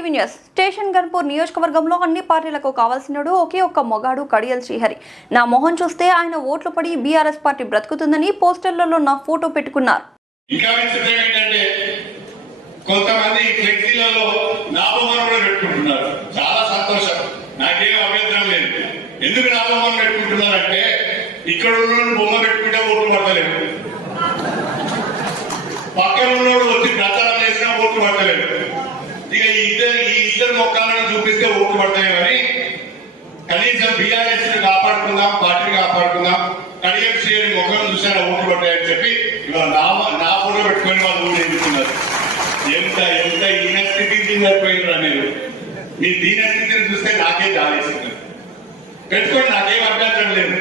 TV news. Station Ghanpur నియోజకవర్గంలో అన్ని పార్టీలకు కావాల్సినడు ఒకే ఒక్క మొగాడు కడియల్ శ్రీహరి. నా మొహం చూస్తే ఆయన ఓట్లు పడి బీఆర్ఎస్ పార్టీ బ్రతుకుతుందని పోస్టర్లలో నా ఫోటో పెట్టుకున్నారు. కొంతమంది ఫ్లెక్సీలలో నా బొమ్మను కూడా పెట్టుకుంటున్నారు. చాలా సంతోషం, నాకేం అభ్యంతరం లేదు. ఎందుకు నా బొమ్మను పెట్టుకుంటున్నారంటే ఇక్కడ ఉన్న బొమ్మ పెట్టుకుంటే ఓట్లు పడతలేదు, పక్కన ఉన్నోడు వచ్చి ప్రచారం చేసినా ఓట్లు పడతలేదు. ఇక ఈ ఇద్దరు మొక్కలను చూపిస్తే ఓట్లు పడతాయి. కానీ కనీసం బీఆర్ఎస్ కాపాడుకుందాం, పార్టీని కాపాడుకుందాం, కడియం శ్రీహరి మొక్కలను చూసారా ఓట్లు పడతాయని చెప్పి ఇవాళ నా ఫోటో పెట్టుకొని వాళ్ళు ఓట్లు ఎదుర్కొన్నారు. ఎంత ఎంత ఈనస్థితికి చెందిపోయినరా మీరు. మీ దీనస్థితిని చూస్తే నాకే జాలేసింది. పెట్టుకొని నాకేం అభ్యంతరం లేదు.